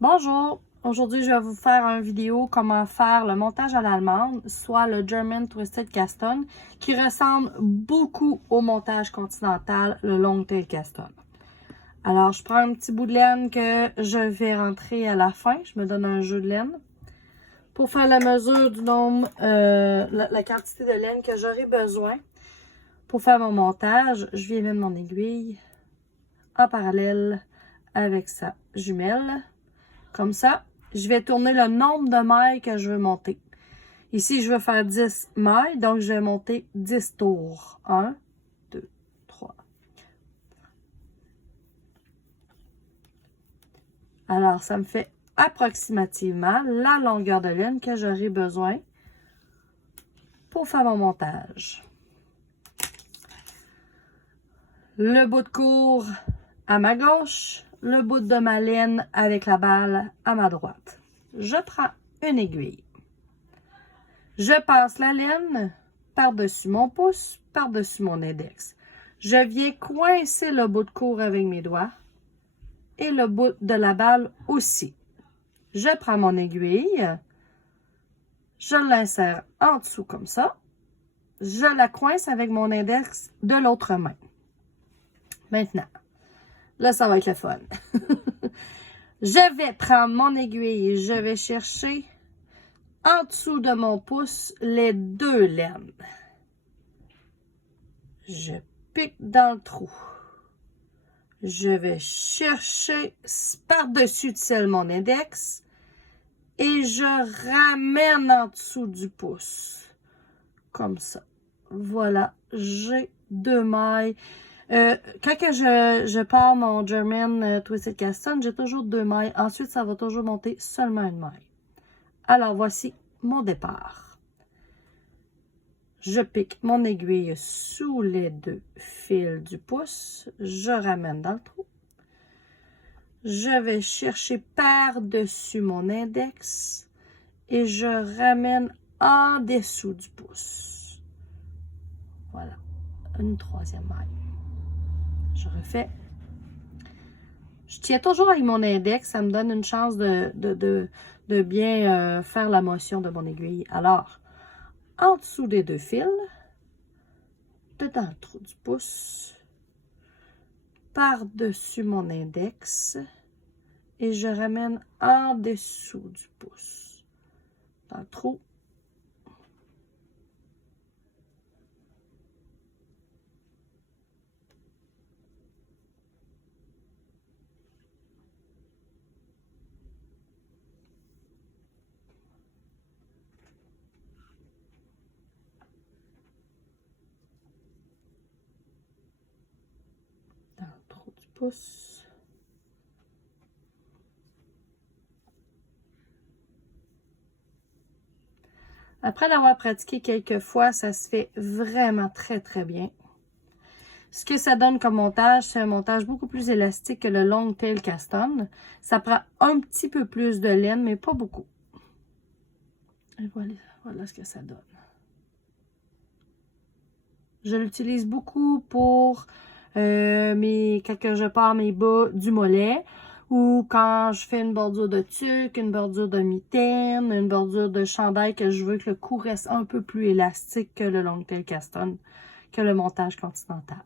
Bonjour, aujourd'hui je vais vous faire une vidéo comment faire le montage à l'allemande, soit le German Twisted Caston, qui ressemble beaucoup au montage continental, le Long Tail Caston. Alors je prends un petit bout de laine que je vais rentrer à la fin, je me donne un jeu de laine. Pour faire la mesure du nombre, la quantité de laine que j'aurai besoin pour faire mon montage, je viens mettre mon aiguille en parallèle avec sa jumelle. Comme ça, je vais tourner le nombre de mailles que je veux monter. Ici, je veux faire 10 mailles, donc je vais monter 10 tours. 1, 2, 3. Alors, ça me fait approximativement la longueur de laine que j'aurai besoin pour faire mon montage. Le bout de court à ma gauche, le bout de ma laine avec la balle à ma droite. Je prends une aiguille. Je passe la laine par-dessus mon pouce, par-dessus mon index. Je viens coincer le bout de court avec mes doigts et le bout de la balle aussi. Je prends mon aiguille, je l'insère en dessous comme ça. Je la coince avec mon index de l'autre main. Maintenant, là, ça va être le fun. Je vais prendre mon aiguille et je vais chercher en dessous de mon pouce les deux laines. Je pique dans le trou. Je vais chercher par-dessus de celle mon index et je ramène en dessous du pouce. Comme ça. Voilà, j'ai deux mailles. Quand je pars mon German Twisted Caston, j'ai toujours deux mailles. Ensuite, ça va toujours monter seulement une maille. Alors, voici mon départ. Je pique mon aiguille sous les deux fils du pouce. Je ramène dans le trou. Je vais chercher par-dessus mon index et je ramène en dessous du pouce. Voilà, une troisième maille. Je refais. Je tiens toujours avec mon index, ça me donne une chance de bien faire la motion de mon aiguille. Alors, en dessous des deux fils, dedans le trou du pouce, par-dessus mon index, et je ramène en dessous du pouce, dans le trou. Dans le trou du pouce. Après l'avoir pratiqué quelques fois, ça se fait vraiment très très bien. Ce que ça donne comme montage, c'est un montage beaucoup plus élastique que le Long Tail Caston. Ça prend un petit peu plus de laine, mais pas beaucoup. Et voilà ce que ça donne. Je l'utilise beaucoup pour quand je pars mes bas du mollet ou quand je fais une bordure de tuque, une bordure de mitaine, une bordure de chandail que je veux que le cou reste un peu plus élastique que le Long Tail Caston, que le montage continental.